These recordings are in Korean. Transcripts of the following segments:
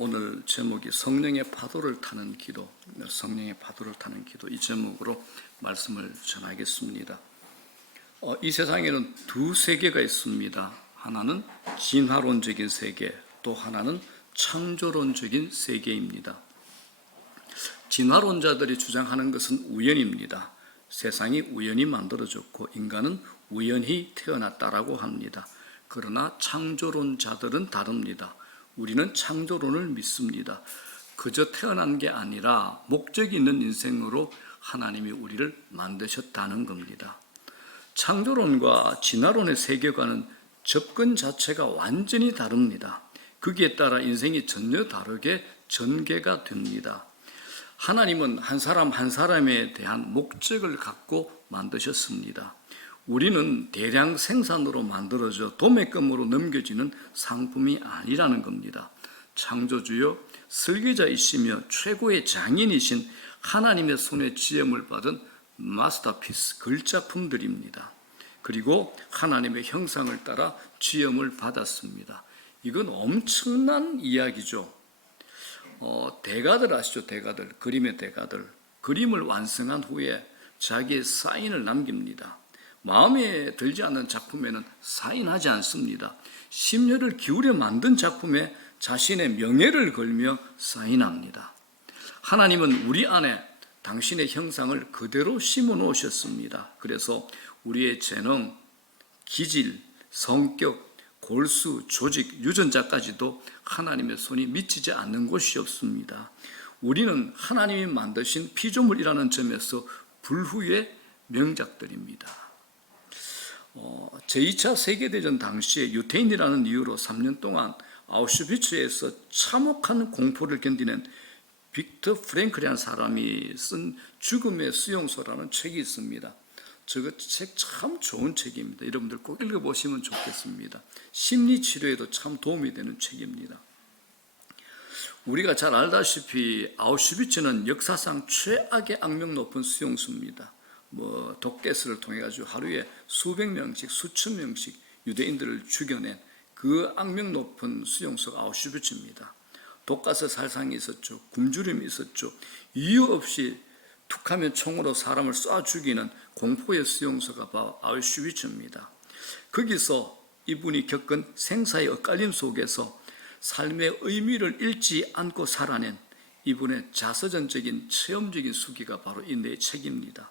오늘 제목이 성령의 파도를 타는 기도, 성령의 파도를 타는 기도, 이 제목으로 말씀을 전하겠습니다. 이 세상에는 두 세계가 있습니다. 하나는 진화론적인 세계, 또 하나는 창조론적인 세계입니다. 진화론자들이 주장하는 것은 우연입니다. 세상이 우연히 만들어졌고 인간은 우연히 태어났다라고 합니다. 그러나 창조론자들은 다릅니다. 우리는 창조론을 믿습니다. 그저 태어난 게 아니라 목적이 있는 인생으로 하나님이 우리를 만드셨다는 겁니다. 창조론과 진화론의 세계관은 접근 자체가 완전히 다릅니다. 거기에 따라 인생이 전혀 다르게 전개가 됩니다. 하나님은 한 사람 한 사람에 대한 목적을 갖고 만드셨습니다. 우리는 대량 생산으로 만들어져 도매금으로 넘겨지는 상품이 아니라는 겁니다. 창조주요 설계자이시며 최고의 장인이신 하나님의 손에 지음을 받은 마스터피스 걸작품들입니다. 그리고 하나님의 형상을 따라 지음을 받았습니다. 이건 엄청난 이야기죠. 대가들 아시죠? 대가들, 그림의 대가들. 그림을 완성한 후에 자기의 사인을 남깁니다. 마음에 들지 않는 작품에는 사인하지 않습니다. 심려를 기울여 만든 작품에 자신의 명예를 걸며 사인합니다. 하나님은 우리 안에 당신의 형상을 그대로 심어 놓으셨습니다. 그래서 우리의 재능, 기질, 성격, 골수, 조직, 유전자까지도 하나님의 손이 미치지 않는 곳이 없습니다. 우리는 하나님이 만드신 피조물이라는 점에서 불후의 명작들입니다. 제2차 세계대전 당시에 유태인이라는 이유로 3년 동안 아우슈비츠에서 참혹한 공포를 견디는 빅터 프랭클이라는 사람이 쓴 죽음의 수용소라는 책이 있습니다. 저 책 참 좋은 책입니다. 여러분들 꼭 읽어보시면 좋겠습니다. 심리치료에도 참 도움이 되는 책입니다. 우리가 잘 알다시피 아우슈비츠는 역사상 최악의 악명 높은 수용소입니다. 독가스를 통해 가지고 하루에 수백 명씩 수천 명씩 유대인들을 죽여낸 그 악명 높은 수용소가 아우슈비츠입니다. 독가스 살상이 있었죠. 굶주림이 있었죠. 이유 없이 툭하면 총으로 사람을 쏴 죽이는 공포의 수용소가 바로 아우슈비츠입니다. 거기서 이분이 겪은 생사의 엇갈림 속에서 삶의 의미를 잃지 않고 살아낸 이분의 자서전적인 체험적인 수기가 바로 이 내 책입니다.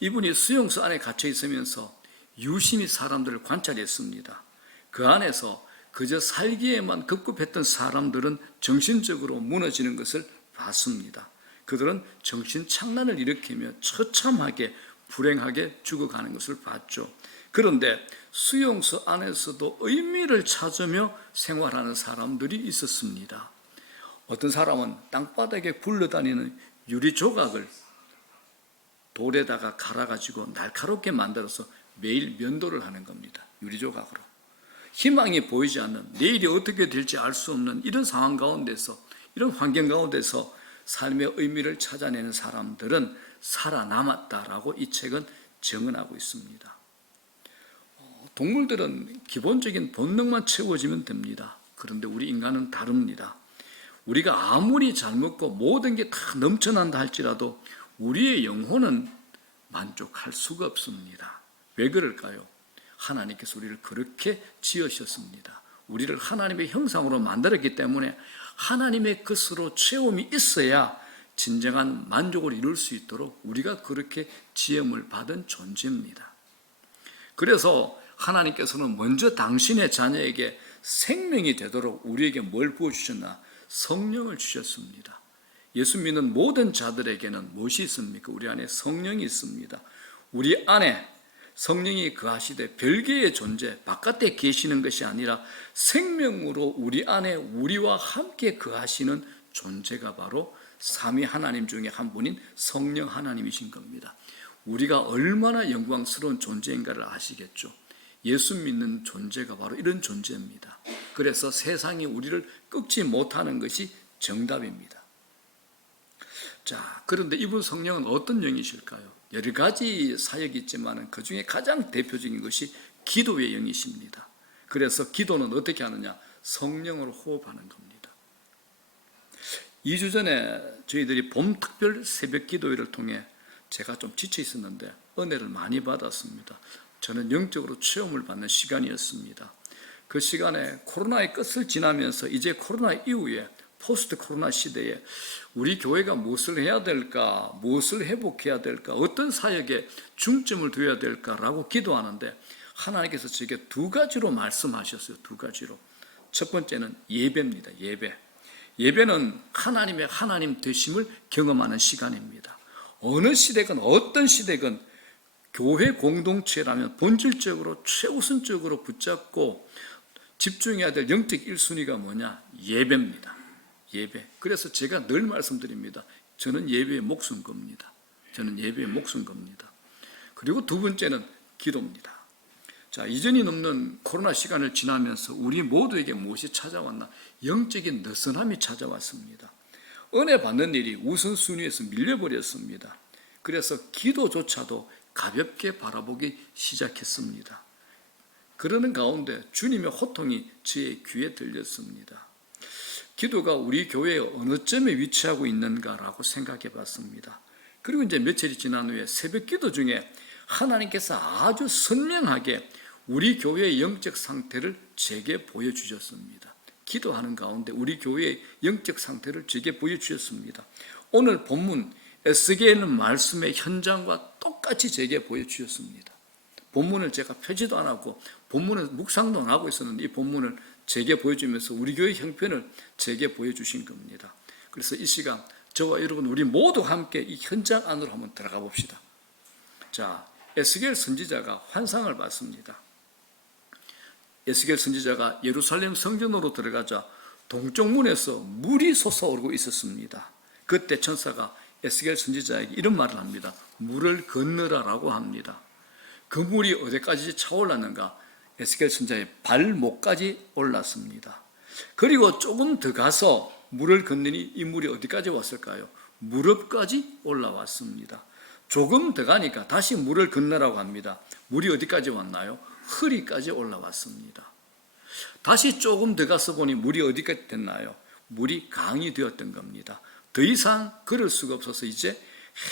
이분이 수용소 안에 갇혀 있으면서 유심히 사람들을 관찰했습니다. 그 안에서 그저 살기에만 급급했던 사람들은 정신적으로 무너지는 것을 봤습니다. 그들은 정신착란을 일으키며 처참하게 불행하게 죽어가는 것을 봤죠. 그런데 수용소 안에서도 의미를 찾으며 생활하는 사람들이 있었습니다. 어떤 사람은 땅바닥에 굴러다니는 유리 조각을 돌에다가 갈아가지고 날카롭게 만들어서 매일 면도를 하는 겁니다. 유리 조각으로. 희망이 보이지 않는, 내일이 어떻게 될지 알 수 없는 이런 상황 가운데서, 이런 환경 가운데서 삶의 의미를 찾아내는 사람들은 살아남았다라고 이 책은 증언하고 있습니다. 동물들은 기본적인 본능만 채워지면 됩니다. 그런데 우리 인간은 다릅니다. 우리가 아무리 잘 먹고 모든 게 다 넘쳐난다 할지라도 우리의 영혼은 만족할 수가 없습니다. 왜 그럴까요? 하나님께서 우리를 그렇게 지으셨습니다. 우리를 하나님의 형상으로 만들었기 때문에 하나님의 것으로 체험이 있어야 진정한 만족을 이룰 수 있도록 우리가 그렇게 지음을 받은 존재입니다. 그래서 하나님께서는 먼저 당신의 자녀에게 생명이 되도록 우리에게 뭘 부어주셨나? 성령을 주셨습니다. 예수 믿는 모든 자들에게는 무엇이 있습니까? 우리 안에 성령이 있습니다. 우리 안에 성령이 거하시되 별개의 존재, 바깥에 계시는 것이 아니라 생명으로 우리 안에 우리와 함께 거하시는 존재가 바로 삼위 하나님 중에 한 분인 성령 하나님이신 겁니다. 우리가 얼마나 영광스러운 존재인가를 아시겠죠? 예수 믿는 존재가 바로 이런 존재입니다. 그래서 세상이 우리를 꺾지 못하는 것이 정답입니다. 자, 그런데 이분 성령은 어떤 영이실까요? 여러 가지 사역이 있지만 그 중에 가장 대표적인 것이 기도의 영이십니다. 그래서 기도는 어떻게 하느냐? 성령으로 호흡하는 겁니다. 2주 전에 저희들이 봄 특별 새벽 기도회를 통해 제가 좀 지쳐 있었는데 은혜를 많이 받았습니다. 저는 영적으로 체험을 받는 시간이었습니다. 그 시간에 코로나의 끝을 지나면서 이제 코로나 이후에 포스트 코로나 시대에 우리 교회가 무엇을 해야 될까, 무엇을 회복해야 될까, 어떤 사역에 중점을 둬야 될까라고 기도하는데 하나님께서 제게 두 가지로 말씀하셨어요. 두 가지로. 첫 번째는 예배입니다. 예배는 하나님의 하나님 되심을 경험하는 시간입니다. 어느 시대건 어떤 시대건 교회 공동체라면 본질적으로 최우선적으로 붙잡고 집중해야 될 영적 1순위가 뭐냐? 예배입니다. 예배. 그래서 제가 늘 말씀드립니다. 저는 예배에 목숨 겁니다. 그리고 두 번째는 기도입니다. 자, 이전이 넘는 코로나 시간을 지나면서 우리 모두에게 무엇이 찾아왔나? 영적인 느슨함이 찾아왔습니다. 은혜 받는 일이 우선순위에서 밀려버렸습니다. 그래서 기도조차도 가볍게 바라보기 시작했습니다. 그러는 가운데 주님의 호통이 제 귀에 들렸습니다. 기도가 우리 교회의 어느 점에 위치하고 있는가라고 생각해 봤습니다. 그리고 이제 며칠이 지난 후에 새벽 기도 중에 하나님께서 아주 선명하게 우리 교회의 영적 상태를 제게 보여주셨습니다. 기도하는 가운데 우리 교회의 영적 상태를 제게 보여주셨습니다. 오늘 본문 에스겔에 있는 말씀의 현장과 똑같이 제게 보여주셨습니다. 본문을 제가 표지도 안 하고 본문을 묵상도 안 하고 있었는데 이 본문을 제게 보여주면서 우리 교회 형편을 제게 보여주신 겁니다. 그래서 이 시간 저와 여러분 우리 모두 함께 이 현장 안으로 한번 들어가 봅시다. 자, 에스겔 선지자가 환상을 봤습니다. 에스겔 선지자가 예루살렘 성전으로 들어가자 동쪽 문에서 물이 솟아오르고 있었습니다. 그때 천사가 에스겔 선지자에게 이런 말을 합니다. 물을 건너라라고 합니다. 그 물이 어디까지 차올랐는가? 에스겔 선지자의 발목까지 올랐습니다. 그리고 조금 더 가서 물을 건너니 이 물이 어디까지 왔을까요? 무릎까지 올라왔습니다. 조금 더 가니까 다시 물을 건너라고 합니다. 물이 어디까지 왔나요? 허리까지 올라왔습니다. 다시 조금 더 가서 보니 물이 어디까지 됐나요? 물이 강이 되었던 겁니다. 더 이상 걸을 수가 없어서 이제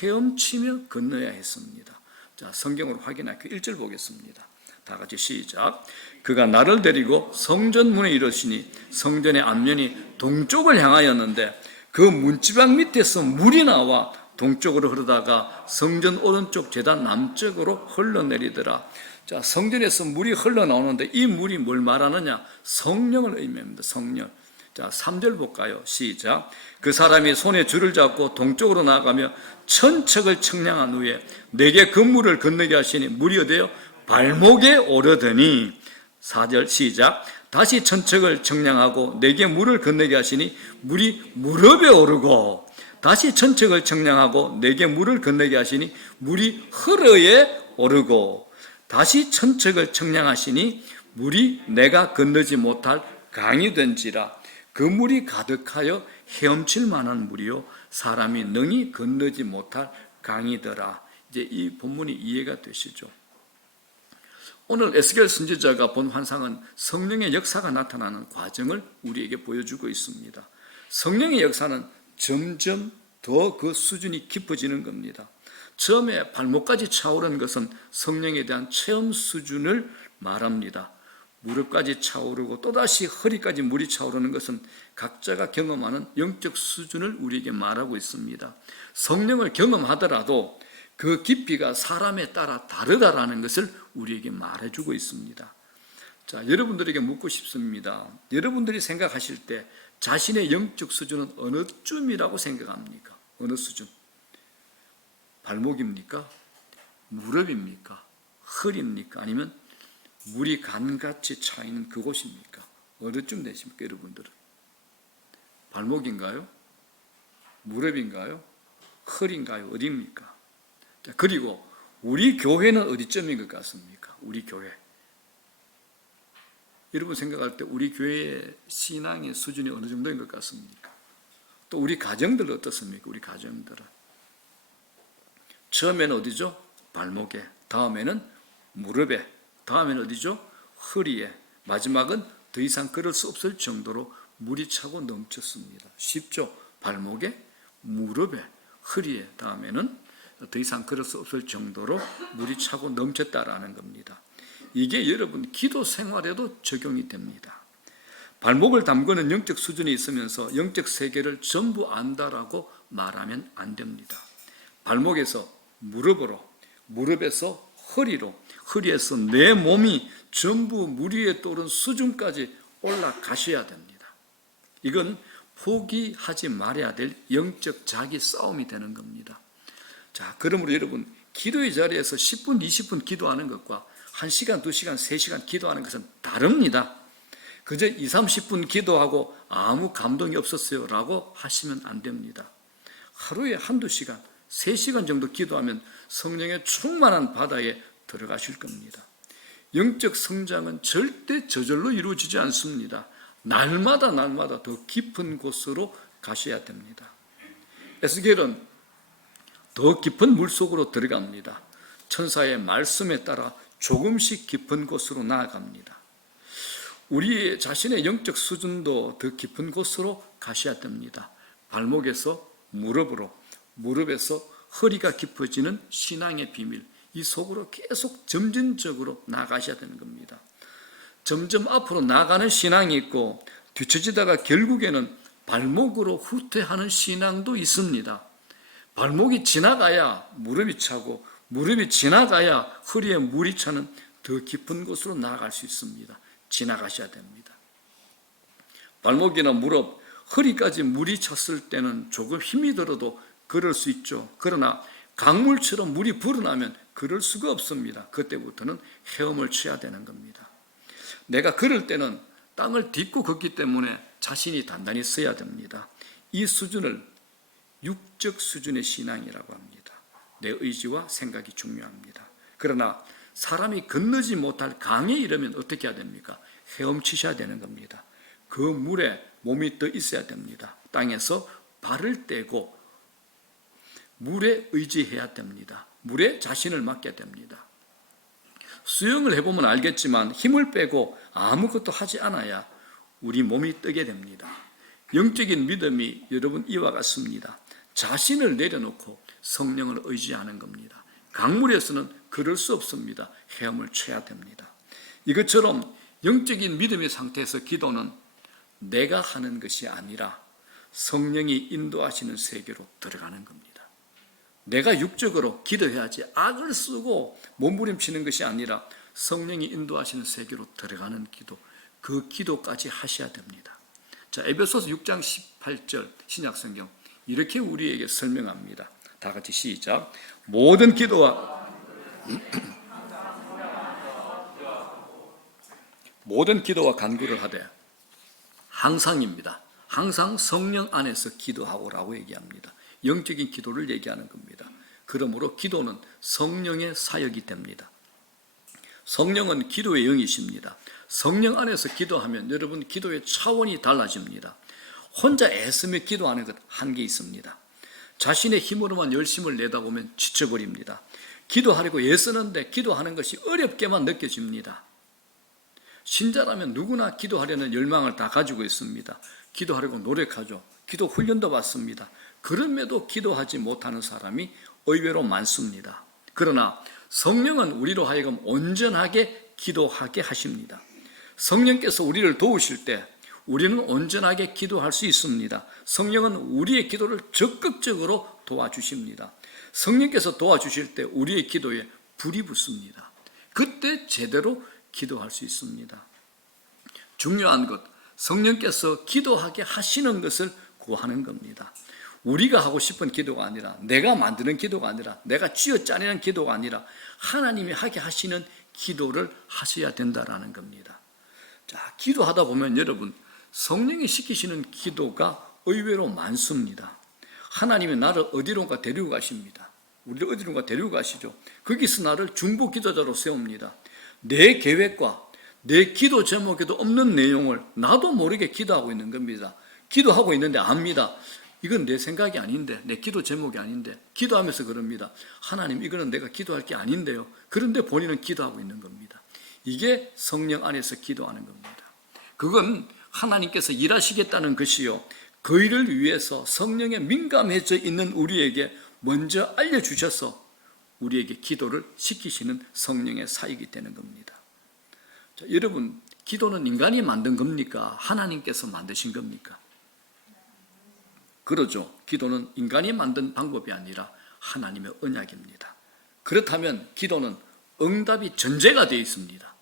헤엄치며 건너야 했습니다. 자, 성경으로 확인할게요. 1절 보겠습니다. 다 같이 시작. 그가 나를 데리고 성전 문에 이르시니 성전의 앞면이 동쪽을 향하였는데 그 문지방 밑에서 물이 나와 동쪽으로 흐르다가 성전 오른쪽 제단 남쪽으로 흘러내리더라. 자, 성전에서 물이 흘러나오는데 이 물이 뭘 말하느냐? 성령을 의미합니다. 성령. 자, 3절 볼까요? 시작. 그 사람이 손에 줄을 잡고 동쪽으로 나아가며 천척을 청량한 후에 내게 그 물을 건너게 하시니 물이 어디에요? 발목에 오르더니 4절 시작. 다시 천척을 청량하고 내게 물을 건너게 하시니 물이 무릎에 오르고 다시 천척을 청량하고 내게 물을 건너게 하시니 물이 허러에 오르고 다시 천척을 청량하시니 물이 내가 건너지 못할 강이 된지라. 그 물이 가득하여 헤엄칠 만한 물이요 사람이 능히 건너지 못할 강이더라. 이제 이 본문이 이해가 되시죠? 오늘 에스겔 선지자가 본 환상은 성령의 역사가 나타나는 과정을 우리에게 보여주고 있습니다. 성령의 역사는 점점 더 그 수준이 깊어지는 겁니다. 처음에 발목까지 차오르는 것은 성령에 대한 체험 수준을 말합니다. 무릎까지 차오르고 또다시 허리까지 물이 차오르는 것은 각자가 경험하는 영적 수준을 우리에게 말하고 있습니다. 성령을 경험하더라도 그 깊이가 사람에 따라 다르다라는 것을 우리에게 말해주고 있습니다. 자, 여러분들에게 묻고 싶습니다. 여러분들이 생각하실 때 자신의 영적 수준은 어느 쯤이라고 생각합니까? 어느 수준? 발목입니까? 무릎입니까? 허리입니까? 아니면 물이 간같이 차 있는 그곳입니까? 어디쯤 되십니까, 여러분들은? 발목인가요? 무릎인가요? 허리인가요? 어디입니까? 자, 그리고 우리 교회는 어디쯤인 것 같습니까? 우리 교회. 여러분 생각할 때 우리 교회의 신앙의 수준이 어느 정도인 것 같습니까? 또 우리 가정들은 어떻습니까? 우리 가정들은. 처음에는 어디죠? 발목에. 다음에는 무릎에. 다음에는 어디죠? 허리에. 마지막은 더 이상 걸을 수 없을 정도로 물이 차고 넘쳤습니다. 쉽죠? 발목에, 무릎에, 허리에, 다음에는 더 이상 걸을 수 없을 정도로 물이 차고 넘쳤다라는 겁니다. 이게 여러분 기도 생활에도 적용이 됩니다. 발목을 담그는 영적 수준이 있으면서 영적 세계를 전부 안다라고 말하면 안 됩니다. 발목에서 무릎으로, 무릎에서 허리로, 허리에서 내 몸이 전부 물 위에 떠오른 수준까지 올라가셔야 됩니다. 이건 포기하지 말아야 될 영적 자기 싸움이 되는 겁니다. 자, 그러므로 여러분 기도의 자리에서 10분, 20분 기도하는 것과 1시간, 2시간, 3시간 기도하는 것은 다릅니다. 그저 20, 30분 기도하고 아무 감동이 없었어요 라고 하시면 안 됩니다. 하루에 한두 시간, 3시간 정도 기도하면 성령의 충만한 바다에 들어가실 겁니다. 영적 성장은 절대 저절로 이루어지지 않습니다. 날마다 더 깊은 곳으로 가셔야 됩니다. 에스겔은 더 깊은 물속으로 들어갑니다. 천사의 말씀에 따라 조금씩 깊은 곳으로 나아갑니다. 우리 자신의 영적 수준도 더 깊은 곳으로 가셔야 됩니다. 발목에서 무릎으로, 무릎에서 허리가 깊어지는 신앙의 비밀, 이 속으로 계속 점진적으로 나가셔야 되는 겁니다. 점점 앞으로 나가는 신앙이 있고 뒤처지다가 결국에는 발목으로 후퇴하는 신앙도 있습니다. 발목이 지나가야 무릎이 차고 무릎이 지나가야 허리에 물이 차는 더 깊은 곳으로 나아갈 수 있습니다. 지나가셔야 됩니다. 발목이나 무릎, 허리까지 물이 찼을 때는 조금 힘이 들어도 걸을 수 있죠. 그러나 강물처럼 물이 불어나면 걸을 수가 없습니다. 그때부터는 헤엄을 쳐야 되는 겁니다. 내가 걸을 때는 땅을 딛고 걷기 때문에 자신이 단단히 서야 됩니다. 이 수준을 육적 수준의 신앙이라고 합니다. 내 의지와 생각이 중요합니다. 그러나 사람이 건너지 못할 강에 이르면 어떻게 해야 됩니까? 헤엄치셔야 되는 겁니다. 그 물에 몸이 떠 있어야 됩니다. 땅에서 발을 떼고 물에 의지해야 됩니다. 물에 자신을 맡겨야 됩니다. 수영을 해보면 알겠지만 힘을 빼고 아무것도 하지 않아야 우리 몸이 뜨게 됩니다. 영적인 믿음이 여러분 이와 같습니다. 자신을 내려놓고 성령을 의지하는 겁니다. 강물에서는 그럴 수 없습니다. 헤엄을 쳐야 됩니다. 이것처럼 영적인 믿음의 상태에서 기도는 내가 하는 것이 아니라 성령이 인도하시는 세계로 들어가는 겁니다. 내가 육적으로 기도해야지 악을 쓰고 몸부림치는 것이 아니라 성령이 인도하시는 세계로 들어가는 기도, 그 기도까지 하셔야 됩니다. 자, 에베소서 6장 18절 신약성경 이렇게 우리에게 설명합니다. 다 같이 시작. 모든 기도와 간구를 하되 항상입니다. 항상 성령 안에서 기도하오라고 얘기합니다. 영적인 기도를 얘기하는 겁니다. 그러므로 기도는 성령의 사역이 됩니다. 성령은 기도의 영이십니다. 성령 안에서 기도하면 여러분 기도의 차원이 달라집니다. 혼자 애쓰며 기도하는 것 한계 있습니다. 자신의 힘으로만 열심을 내다 보면 지쳐버립니다. 기도하려고 애쓰는데 기도하는 것이 어렵게만 느껴집니다. 신자라면 누구나 기도하려는 열망을 다 가지고 있습니다. 기도하려고 노력하죠. 기도 훈련도 받습니다. 그럼에도 기도하지 못하는 사람이 의외로 많습니다. 그러나 성령은 우리로 하여금 온전하게 기도하게 하십니다. 성령께서 우리를 도우실 때 우리는 온전하게 기도할 수 있습니다. 성령은 우리의 기도를 적극적으로 도와주십니다. 성령께서 도와주실 때 우리의 기도에 불이 붙습니다. 그때 제대로 기도할 수 있습니다. 중요한 것, 성령께서 기도하게 하시는 것을 구하는 겁니다. 우리가 하고 싶은 기도가 아니라, 내가 만드는 기도가 아니라, 내가 쥐어짜내는 기도가 아니라 하나님이 하게 하시는 기도를 하셔야 된다라는 겁니다. 자, 기도하다 보면 여러분 성령이 시키시는 기도가 의외로 많습니다. 하나님이 나를 어디론가 데리고 가십니다. 우리를 어디론가 데리고 가시죠. 거기서 나를 중보 기도자로 세웁니다. 내 계획과 내 기도 제목에도 없는 내용을 나도 모르게 기도하고 있는 겁니다. 기도하고 있는데 압니다. 이건 내 생각이 아닌데, 내 기도 제목이 아닌데, 기도하면서 그럽니다. 하나님, 이거는 내가 기도할 게 아닌데요. 그런데 본인은 기도하고 있는 겁니다. 이게 성령 안에서 기도하는 겁니다. 그건 하나님께서 일하시겠다는 것이요, 그 일을 위해서 성령에 민감해져 있는 우리에게 먼저 알려주셔서 우리에게 기도를 시키시는 성령의 사역이 되는 겁니다. 자, 여러분, 기도는 인간이 만든 겁니까? 하나님께서 만드신 겁니까? 그러죠. 기도는 인간이 만든 방법이 아니라 하나님의 언약입니다. 그렇다면 기도는 응답이 전제가 되어 있습니다.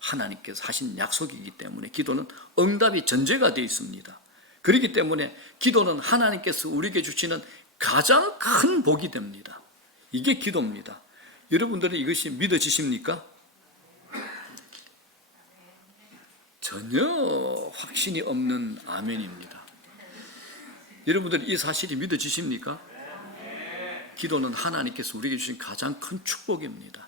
하나님께서 하신 약속이기 때문에 기도는 응답이 전제가 되어 있습니다. 그렇기 때문에 기도는 하나님께서 우리에게 주시는 가장 큰 복이 됩니다. 이게 기도입니다. 여러분들은 이것이 믿어지십니까? 전혀 확신이 없는 아멘입니다. 여러분들 이 사실이 믿어지십니까? 기도는 하나님께서 우리에게 주신 가장 큰 축복입니다.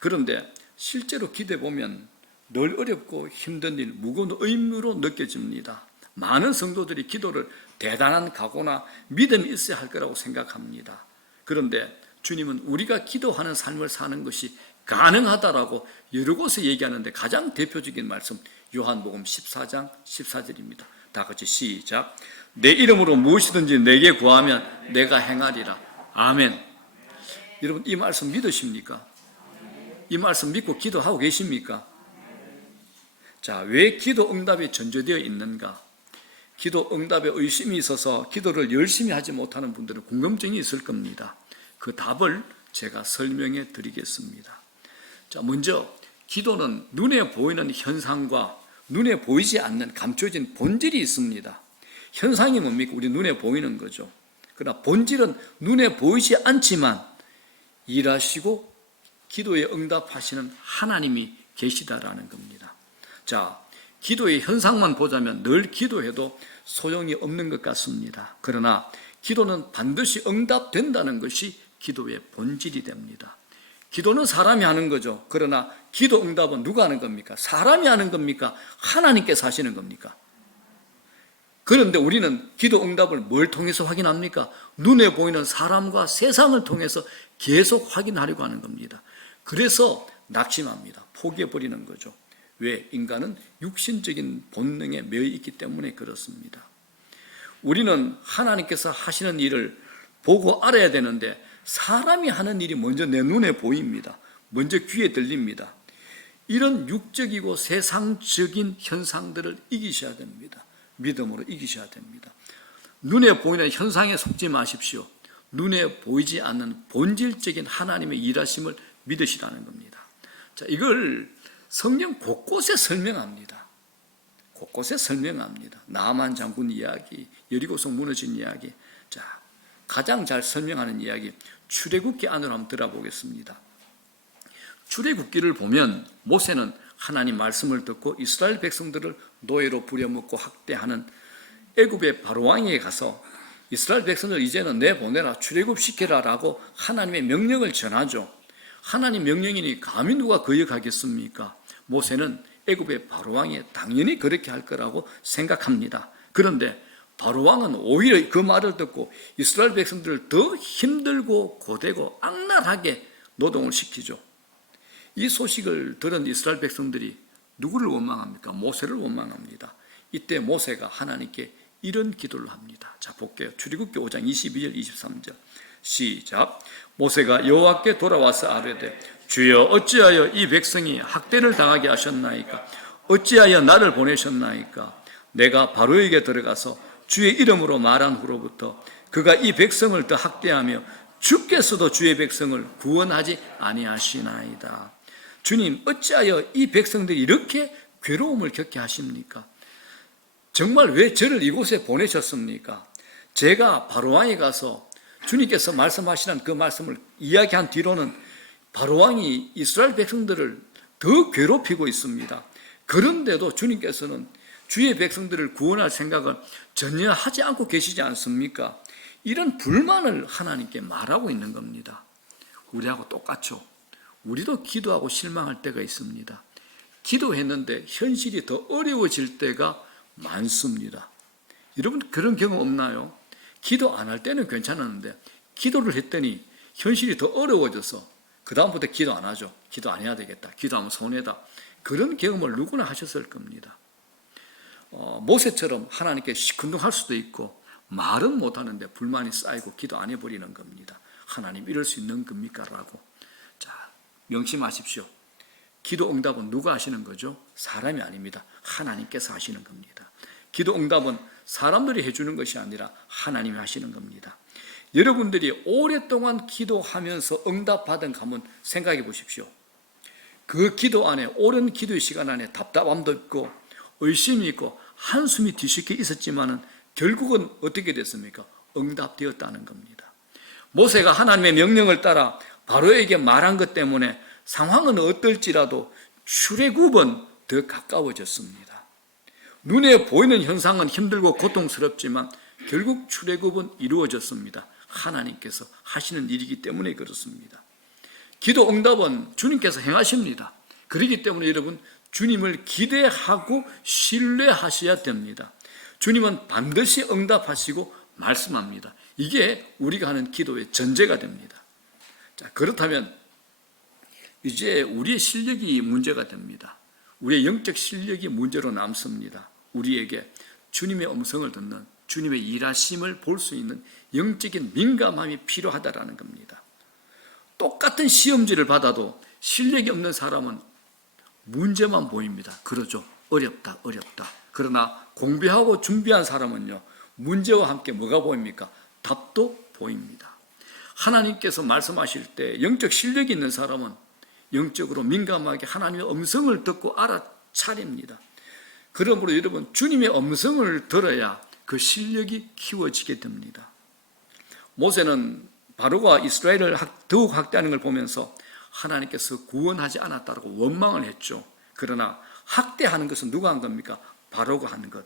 그런데 실제로 기도해 보면 늘 어렵고 힘든 일, 무거운 의무로 느껴집니다. 많은 성도들이 기도를 대단한 각오나 믿음이 있어야 할 거라고 생각합니다. 그런데 주님은 우리가 기도하는 삶을 사는 것이 가능하다라고 여러 곳에 얘기하는데 가장 대표적인 말씀 요한복음 14장 14절입니다. 다 같이 시작. 내 이름으로 무엇이든지 내게 구하면 내가 행하리라. 아멘. 여러분 이 말씀 믿으십니까? 이 말씀 믿고 기도하고 계십니까? 자, 왜 기도 응답이 전제되어 있는가? 기도 응답에 의심이 있어서 기도를 열심히 하지 못하는 분들은 궁금증이 있을 겁니다. 그 답을 제가 설명해 드리겠습니다. 자, 먼저 기도는 눈에 보이는 현상과 눈에 보이지 않는 감춰진 본질이 있습니다. 현상이 뭡니까? 우리 눈에 보이는 거죠. 그러나 본질은 눈에 보이지 않지만 일하시고 기도에 응답하시는 하나님이 계시다라는 겁니다. 자, 기도의 현상만 보자면 늘 기도해도 소용이 없는 것 같습니다. 그러나 기도는 반드시 응답된다는 것이 기도의 본질이 됩니다. 기도는 사람이 하는 거죠. 그러나 기도 응답은 누가 하는 겁니까? 사람이 하는 겁니까? 하나님께서 하시는 겁니까? 그런데 우리는 기도 응답을 뭘 통해서 확인합니까? 눈에 보이는 사람과 세상을 통해서 계속 확인하려고 하는 겁니다. 그래서 낙심합니다. 포기해버리는 거죠. 왜? 인간은 육신적인 본능에 매여 있기 때문에 그렇습니다. 우리는 하나님께서 하시는 일을 보고 알아야 되는데 사람이 하는 일이 먼저 내 눈에 보입니다. 먼저 귀에 들립니다. 이런 육적이고 세상적인 현상들을 이기셔야 됩니다. 믿음으로 이기셔야 됩니다. 눈에 보이는 현상에 속지 마십시오. 눈에 보이지 않는 본질적인 하나님의 일하심을 믿으시라는 겁니다. 자, 이걸 성경 곳곳에 설명합니다. 곳곳에 설명합니다. 나아만 장군 이야기, 여리고성 무너진 이야기. 자, 가장 잘 설명하는 이야기 출애굽기 안으로 한번 들어보겠습니다. 출애굽기를 보면 모세는 하나님 말씀을 듣고 이스라엘 백성들을 노예로 부려먹고 학대하는 애굽의 바로왕에게 가서 이스라엘 백성들 이제는 내보내라, 출애굽시켜라라고 하나님의 명령을 전하죠. 하나님 명령이니 감히 누가 거역하겠습니까? 모세는 애굽의 바로왕이 당연히 그렇게 할 거라고 생각합니다. 그런데 바로왕은 오히려 그 말을 듣고 이스라엘 백성들을 더 힘들고 고되고 악랄하게 노동을 시키죠. 이 소식을 들은 이스라엘 백성들이 누구를 원망합니까? 모세를 원망합니다. 이때 모세가 하나님께 이런 기도를 합니다. 자, 볼게요. 출애굽기 5장 22절 23절 시작. 모세가 여호와께 돌아와서 아뢰되 주여 어찌하여 이 백성이 학대를 당하게 하셨나이까? 어찌하여 나를 보내셨나이까? 내가 바로에게 들어가서 주의 이름으로 말한 후로부터 그가 이 백성을 더 학대하며 주께서도 주의 백성을 구원하지 아니하시나이다. 주님, 어찌하여 이 백성들이 이렇게 괴로움을 겪게 하십니까? 정말 왜 저를 이곳에 보내셨습니까? 제가 바로왕에 가서 주님께서 말씀하시는 그 말씀을 이야기한 뒤로는 바로왕이 이스라엘 백성들을 더 괴롭히고 있습니다. 그런데도 주님께서는 주의 백성들을 구원할 생각을 전혀 하지 않고 계시지 않습니까? 이런 불만을 하나님께 말하고 있는 겁니다. 우리하고 똑같죠. 우리도 기도하고 실망할 때가 있습니다. 기도했는데 현실이 더 어려워질 때가 많습니다. 여러분 그런 경험 없나요? 기도 안 할 때는 괜찮았는데 기도를 했더니 현실이 더 어려워져서 그 다음부터 기도 안 하죠. 기도 안 해야 되겠다. 기도하면 손해다. 그런 경험을 누구나 하셨을 겁니다. 모세처럼 하나님께 시큰둥할 수도 있고 말은 못하는데 불만이 쌓이고 기도 안 해버리는 겁니다. 하나님 이럴 수 있는 겁니까? 라고. 자, 명심하십시오. 기도 응답은 누가 하시는 거죠? 사람이 아닙니다. 하나님께서 하시는 겁니다. 기도 응답은 사람들이 해주는 것이 아니라 하나님이 하시는 겁니다. 여러분들이 오랫동안 기도하면서 응답받은 거 한번 생각해 보십시오. 그 기도 안에, 오랜 기도의 시간 안에 답답함도 있고 의심이 있고 한숨이 뒤섞여 있었지만은 결국은 어떻게 됐습니까? 응답되었다는 겁니다. 모세가 하나님의 명령을 따라 바로에게 말한 것 때문에 상황은 어떨지라도 출애굽은 더 가까워졌습니다. 눈에 보이는 현상은 힘들고 고통스럽지만 결국 출애굽은 이루어졌습니다. 하나님께서 하시는 일이기 때문에 그렇습니다. 기도 응답은 주님께서 행하십니다. 그렇기 때문에 여러분 주님을 기대하고 신뢰하셔야 됩니다. 주님은 반드시 응답하시고 말씀합니다. 이게 우리가 하는 기도의 전제가 됩니다. 자, 그렇다면 이제 우리의 실력이 문제가 됩니다. 우리의 영적 실력이 문제로 남습니다. 우리에게 주님의 음성을 듣는, 주님의 일하심을 볼 수 있는 영적인 민감함이 필요하다라는 겁니다. 똑같은 시험지를 받아도 실력이 없는 사람은 문제만 보입니다. 그러죠. 어렵다. 그러나 공부하고 준비한 사람은요, 문제와 함께 뭐가 보입니까? 답도 보입니다. 하나님께서 말씀하실 때 영적 실력이 있는 사람은 영적으로 민감하게 하나님의 음성을 듣고 알아차립니다. 그러므로 여러분 주님의 음성을 들어야 그 실력이 키워지게 됩니다. 모세는 바로가 이스라엘을 더욱 확대하는 걸 보면서 하나님께서 구원하지 않았다고 원망을 했죠. 그러나 확대하는 것은 누가 한 겁니까? 바로가 하는 것.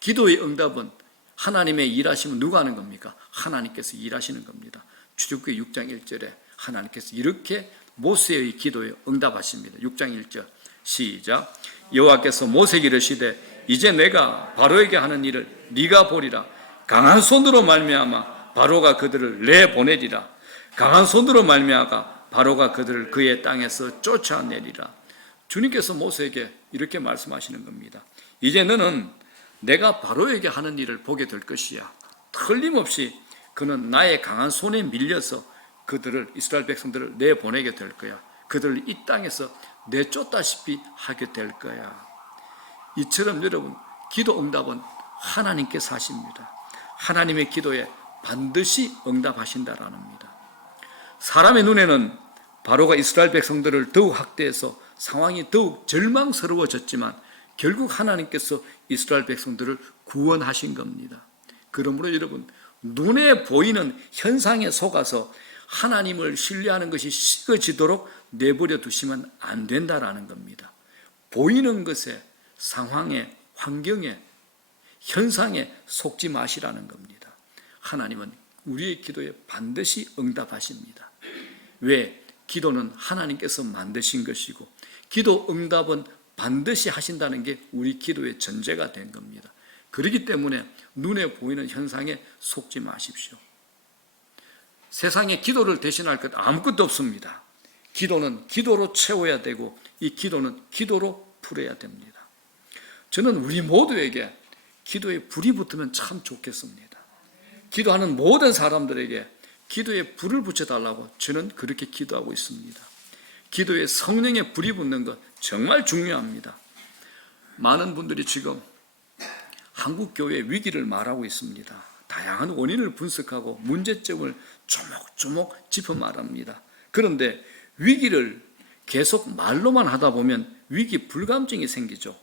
기도의 응답은 하나님의 일하심은 누가 하는 겁니까? 하나님께서 일하시는 겁니다. 출애굽기 6장 1절에 하나님께서 이렇게 모세의 기도에 응답하십니다. 6장 1절 시작. 여호와께서 모세에게 이르시되 이제 내가 바로에게 하는 일을 네가 보리라. 강한 손으로 말미암아 바로가 그들을 내보내리라. 강한 손으로 말미암아 바로가 그들을 그의 땅에서 쫓아내리라. 주님께서 모세에게 이렇게 말씀하시는 겁니다. 이제 너는 내가 바로에게 하는 일을 보게 될 것이야. 틀림없이 그는 나의 강한 손에 밀려서 그들을, 이스라엘 백성들을 내보내게 될 거야. 그들을 이 땅에서 내쫓다시피 하게 될 거야. 이처럼 여러분 기도 응답은 하나님께서 하십니다. 하나님의 기도에 반드시 응답하신다라는 겁니다. 사람의 눈에는 바로가 이스라엘 백성들을 더욱 확대해서 상황이 더욱 절망스러워졌지만 결국 하나님께서 이스라엘 백성들을 구원하신 겁니다. 그러므로 여러분 눈에 보이는 현상에 속아서 하나님을 신뢰하는 것이 식어지도록 내버려 두시면 안 된다라는 겁니다. 보이는 것에, 상황에, 환경에, 현상에 속지 마시라는 겁니다. 하나님은 우리의 기도에 반드시 응답하십니다. 왜? 기도는 하나님께서 만드신 것이고 기도 응답은 반드시 하신다는 게 우리 기도의 전제가 된 겁니다. 그렇기 때문에 눈에 보이는 현상에 속지 마십시오. 세상에 기도를 대신할 것 아무것도 없습니다. 기도는 기도로 채워야 되고 이 기도는 기도로 풀어야 됩니다. 저는 우리 모두에게 기도에 불이 붙으면 참 좋겠습니다. 기도하는 모든 사람들에게 기도에 불을 붙여달라고 저는 그렇게 기도하고 있습니다. 기도에 성령의 불이 붙는 것 정말 중요합니다. 많은 분들이 지금 한국 교회의 위기를 말하고 있습니다. 다양한 원인을 분석하고 문제점을 조목조목 짚어 말합니다. 그런데 위기를 계속 말로만 하다 보면 위기 불감증이 생기죠.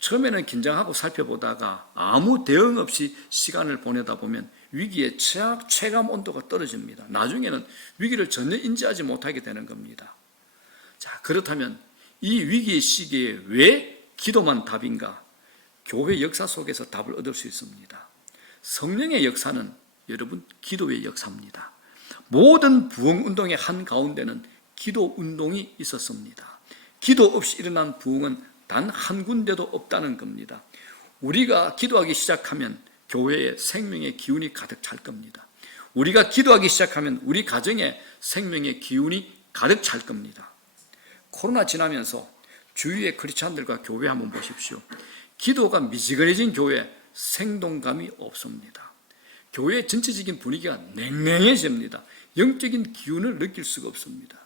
처음에는 긴장하고 살펴보다가 아무 대응 없이 시간을 보내다 보면 위기의 체감 온도가 떨어집니다. 나중에는 위기를 전혀 인지하지 못하게 되는 겁니다. 자, 그렇다면 이 위기의 시기에 왜 기도만 답인가? 교회 역사 속에서 답을 얻을 수 있습니다. 성령의 역사는 여러분 기도의 역사입니다. 모든 부흥운동의 한가운데는 기도운동이 있었습니다. 기도 없이 일어난 부흥은 단 한 군데도 없다는 겁니다. 우리가 기도하기 시작하면 교회에 생명의 기운이 가득 찰 겁니다. 우리가 기도하기 시작하면 우리 가정에 생명의 기운이 가득 찰 겁니다. 코로나 지나면서 주위의 크리스찬들과 교회 한번 보십시오. 기도가 미지근해진 교회 생동감이 없습니다. 교회의 전체적인 분위기가 냉랭해집니다. 영적인 기운을 느낄 수가 없습니다.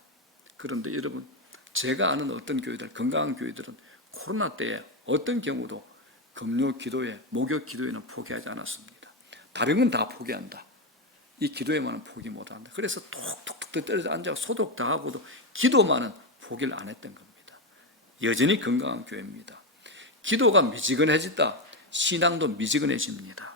그런데 여러분, 제가 아는 어떤 교회들, 건강한 교회들은 코로나 때에 어떤 경우도 금요 기도회, 목요 기도회는 포기하지 않았습니다. 다른 건 다 포기한다. 이 기도회만은 포기 못한다. 그래서 톡톡톡 떨어져 앉아 소독 다 하고도 기도만은 포기를 안 했던 겁니다. 여전히 건강한 교회입니다. 기도가 미지근해졌다. 신앙도 미지근해집니다.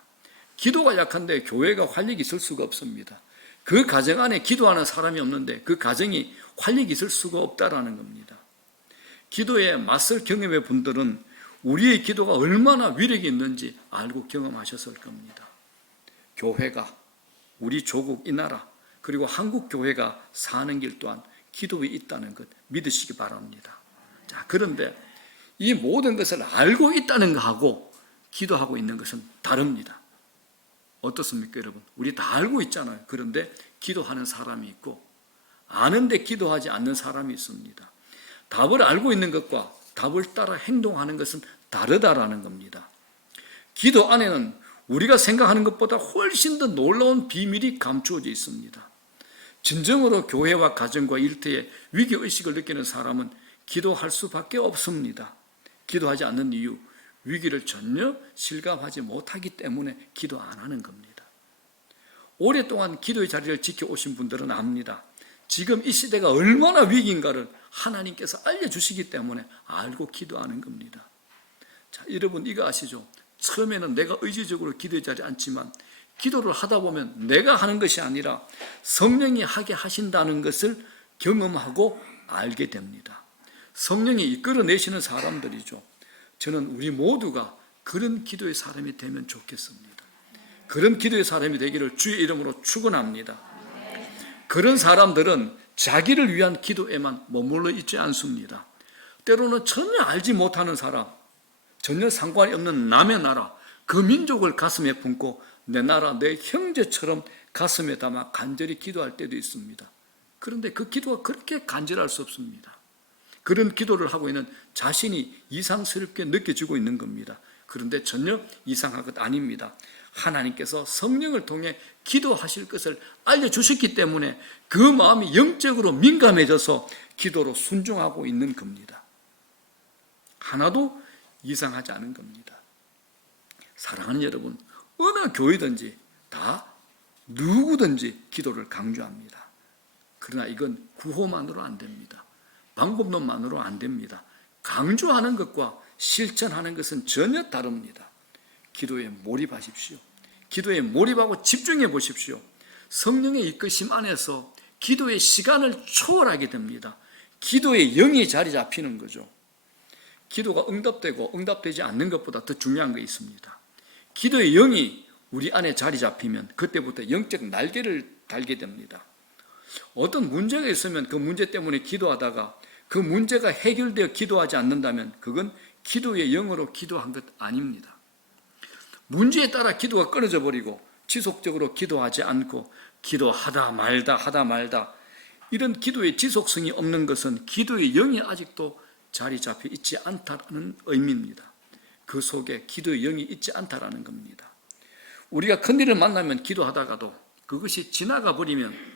기도가 약한데 교회가 활력이 있을 수가 없습니다. 그 가정 안에 기도하는 사람이 없는데 그 가정이 활력이 있을 수가 없다라는 겁니다. 기도에 맞설 경험의 분들은 우리의 기도가 얼마나 위력이 있는지 알고 경험하셨을 겁니다. 교회가, 우리 조국 이 나라, 그리고 한국 교회가 사는 길 또한 기도에 있다는 것 믿으시기 바랍니다. 자, 그런데 이 모든 것을 알고 있다는 것하고 기도하고 있는 것은 다릅니다. 어떻습니까, 여러분? 우리 다 알고 있잖아요. 그런데 기도하는 사람이 있고 아는데 기도하지 않는 사람이 있습니다. 답을 알고 있는 것과 답을 따라 행동하는 것은 다르다라는 겁니다. 기도 안에는 우리가 생각하는 것보다 훨씬 더 놀라운 비밀이 감추어져 있습니다. 진정으로 교회와 가정과 일터에 위기의식을 느끼는 사람은 기도할 수밖에 없습니다. 기도하지 않는 이유, 위기를 전혀 실감하지 못하기 때문에 기도 안 하는 겁니다. 오랫동안 기도의 자리를 지켜오신 분들은 압니다. 지금 이 시대가 얼마나 위기인가를 하나님께서 알려주시기 때문에 알고 기도하는 겁니다. 자, 여러분 이거 아시죠? 처음에는 내가 의지적으로 기도의 자리에 앉지만 기도를 하다 보면 내가 하는 것이 아니라 성령이 하게 하신다는 것을 경험하고 알게 됩니다. 성령이 이끌어내시는 사람들이죠. 저는 우리 모두가 그런 기도의 사람이 되면 좋겠습니다. 그런 기도의 사람이 되기를 주의 이름으로 축원합니다. 그런 사람들은 자기를 위한 기도에만 머물러 있지 않습니다. 때로는 전혀 알지 못하는 사람, 전혀 상관이 없는 남의 나라, 그 민족을 가슴에 품고 내 나라, 내 형제처럼 가슴에 담아 간절히 기도할 때도 있습니다. 그런데 그 기도가 그렇게 간절할 수 없습니다. 그런 기도를 하고 있는 자신이 이상스럽게 느껴지고 있는 겁니다. 그런데 전혀 이상한 것 아닙니다. 하나님께서 성령을 통해 기도하실 것을 알려주셨기 때문에 그 마음이 영적으로 민감해져서 기도로 순종하고 있는 겁니다. 하나도 이상하지 않은 겁니다. 사랑하는 여러분, 어느 교회든지 다 누구든지 기도를 강조합니다. 그러나 이건 구호만으로 안 됩니다. 방법론만으로 안 됩니다. 강조하는 것과 실천하는 것은 전혀 다릅니다. 기도에 몰입하십시오. 기도에 몰입하고 집중해 보십시오. 성령의 이끄심 안에서 기도의 시간을 초월하게 됩니다. 기도의 영이 자리 잡히는 거죠. 기도가 응답되고 응답되지 않는 것보다 더 중요한 게 있습니다. 기도의 영이 우리 안에 자리 잡히면 그때부터 영적 날개를 달게 됩니다. 어떤 문제가 있으면 그 문제 때문에 기도하다가 그 문제가 해결되어 기도하지 않는다면 그건 기도의 영으로 기도한 것 아닙니다. 문제에 따라 기도가 끊어져 버리고 지속적으로 기도하지 않고 기도하다 말다 이런 기도의 지속성이 없는 것은 기도의 영이 아직도 자리 잡혀 있지 않다는 의미입니다. 그 속에 기도의 영이 있지 않다라는 겁니다. 우리가 큰일을 만나면 기도하다가도 그것이 지나가 버리면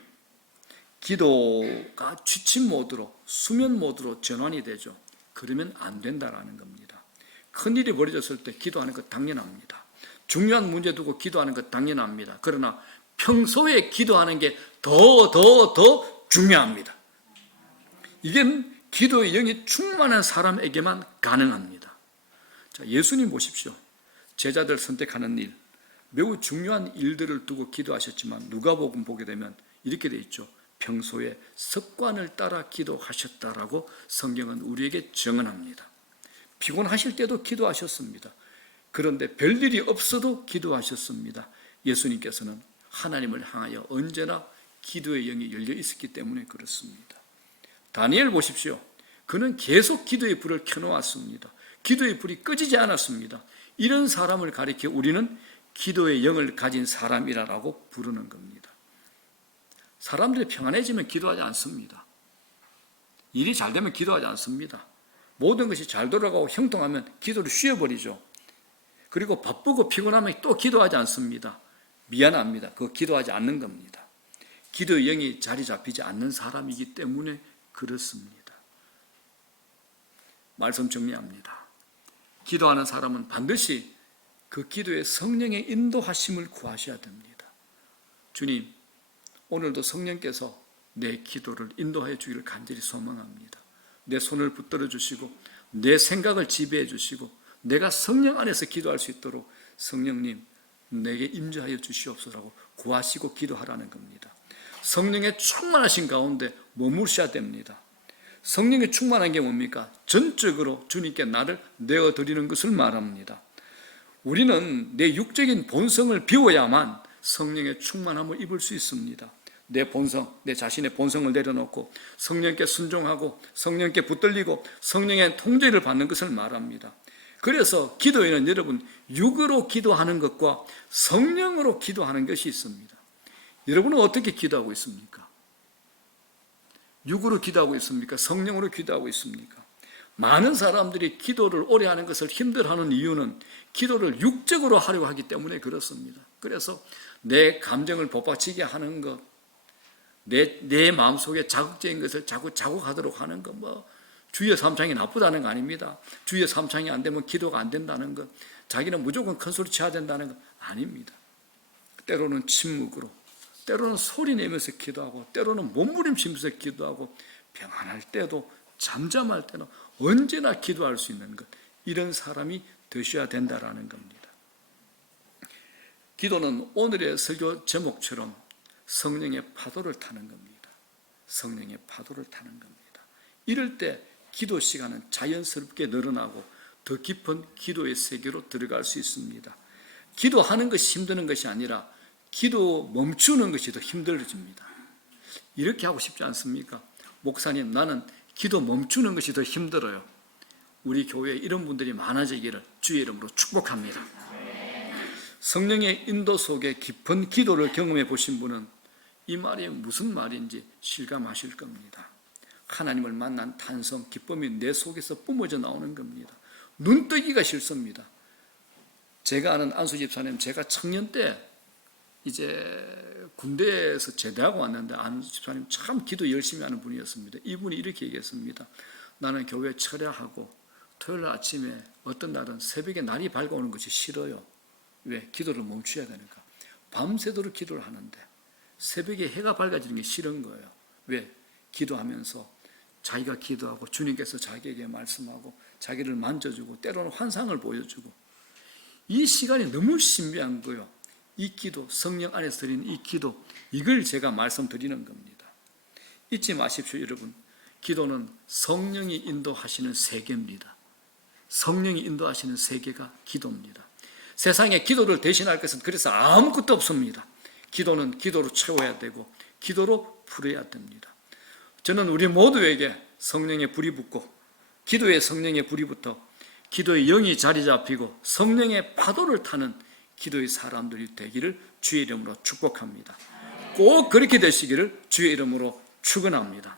기도가 취침 모드로, 수면 모드로 전환이 되죠. 그러면 안 된다라는 겁니다. 큰일이 벌어졌을 때 기도하는 것 당연합니다. 중요한 문제 두고 기도하는 것 당연합니다. 그러나 평소에 기도하는 게 더 중요합니다. 이게 기도의 영이 충만한 사람에게만 가능합니다. 자, 예수님 보십시오. 제자들 선택하는 일, 매우 중요한 일들을 두고 기도하셨지만 누가복음 보게 되면 이렇게 돼 있죠. 평소에 습관을 따라 기도하셨다라고 성경은 우리에게 증언합니다. 피곤하실 때도 기도하셨습니다. 그런데 별일이 없어도 기도하셨습니다. 예수님께서는 하나님을 향하여 언제나 기도의 영이 열려 있었기 때문에 그렇습니다. 다니엘 보십시오. 그는 계속 기도의 불을 켜놓았습니다. 기도의 불이 꺼지지 않았습니다. 이런 사람을 가리켜 우리는 기도의 영을 가진 사람이라고 부르는 겁니다. 사람들이 평안해지면 기도하지 않습니다. 일이 잘 되면 기도하지 않습니다. 모든 것이 잘 돌아가고 형통하면 기도를 쉬어버리죠. 그리고 바쁘고 피곤하면 또 기도하지 않습니다. 미안합니다. 그거 기도하지 않는 겁니다. 기도의 영이 자리 잡히지 않는 사람이기 때문에 그렇습니다. 말씀 정리합니다. 기도하는 사람은 반드시 그 기도에 성령의 인도하심을 구하셔야 됩니다. 주님, 오늘도 성령께서 내 기도를 인도하여 주기를 간절히 소망합니다. 내 손을 붙들어 주시고 내 생각을 지배해 주시고 내가 성령 안에서 기도할 수 있도록 성령님 내게 임재하여 주시옵소서라고 구하시고 기도하라는 겁니다. 성령의 충만하신 가운데 머무르셔야 됩니다. 성령의 충만한 게 뭡니까? 전적으로 주님께 나를 내어드리는 것을 말합니다. 우리는 내 육적인 본성을 비워야만 성령의 충만함을 입을 수 있습니다. 내 본성, 내 자신의 본성을 내려놓고 성령께 순종하고 성령께 붙들리고 성령의 통제를 받는 것을 말합니다. 그래서 기도에는 여러분 육으로 기도하는 것과 성령으로 기도하는 것이 있습니다. 여러분은 어떻게 기도하고 있습니까? 육으로 기도하고 있습니까? 성령으로 기도하고 있습니까? 많은 사람들이 기도를 오래 하는 것을 힘들어하는 이유는 기도를 육적으로 하려고 하기 때문에 그렇습니다. 그래서 내 감정을 복받치게 하는 것, 내 마음속에 자극적인 것을 자꾸 자극하도록 하는 것, 주의 삼창이 나쁘다는 거 아닙니다. 주의 삼창이 안 되면 기도가 안 된다는 것, 자기는 무조건 큰 소리 쳐야 된다는 것 아닙니다. 때로는 침묵으로, 때로는 소리 내면서 기도하고, 때로는 몸부림치면서 기도하고, 평안할 때도 잠잠할 때는 언제나 기도할 수 있는 것, 이런 사람이 되셔야 된다라는 겁니다. 기도는 오늘의 설교 제목처럼 성령의 파도를 타는 겁니다. 성령의 파도를 타는 겁니다. 이럴 때 기도 시간은 자연스럽게 늘어나고 더 깊은 기도의 세계로 들어갈 수 있습니다. 기도하는 것이 힘드는 것이 아니라 기도 멈추는 것이 더 힘들어집니다. 이렇게 하고 싶지 않습니까? 목사님, 나는 기도 멈추는 것이 더 힘들어요. 우리 교회에 이런 분들이 많아지기를 주의 이름으로 축복합니다. 성령의 인도 속에 깊은 기도를 경험해 보신 분은 이 말이 무슨 말인지 실감하실 겁니다. 하나님을 만난 탄성, 기쁨이 내 속에서 뿜어져 나오는 겁니다. 눈뜨기가 싫습니다. 제가 아는 안수 집사님, 제가 청년 때 이제 군대에서 제대하고 왔는데 안수 집사님 참 기도 열심히 하는 분이었습니다. 이분이 이렇게 얘기했습니다. 나는 교회 철야하고 토요일 아침에 어떤 날은 새벽에 날이 밝아오는 것이 싫어요. 왜? 기도를 멈춰야 되니까. 밤새도록 기도를 하는데 새벽에 해가 밝아지는 게 싫은 거예요. 왜? 기도하면서 자기가 기도하고 주님께서 자기에게 말씀하고 자기를 만져주고 때로는 환상을 보여주고 이 시간이 너무 신비한 거예요. 이 기도, 성령 안에서 드리는 이 기도, 이걸 제가 말씀드리는 겁니다. 잊지 마십시오, 여러분. 기도는 성령이 인도하시는 세계입니다. 성령이 인도하시는 세계가 기도입니다. 세상에 기도를 대신할 것은 그래서 아무것도 없습니다. 기도는 기도로 채워야 되고 기도로 풀어야 됩니다. 저는 우리 모두에게 성령의 불이 붙고 기도의 성령의 불이 붙어 기도의 영이 자리 잡히고 성령의 파도를 타는 기도의 사람들이 되기를 주의 이름으로 축복합니다. 꼭 그렇게 되시기를 주의 이름으로 축원합니다.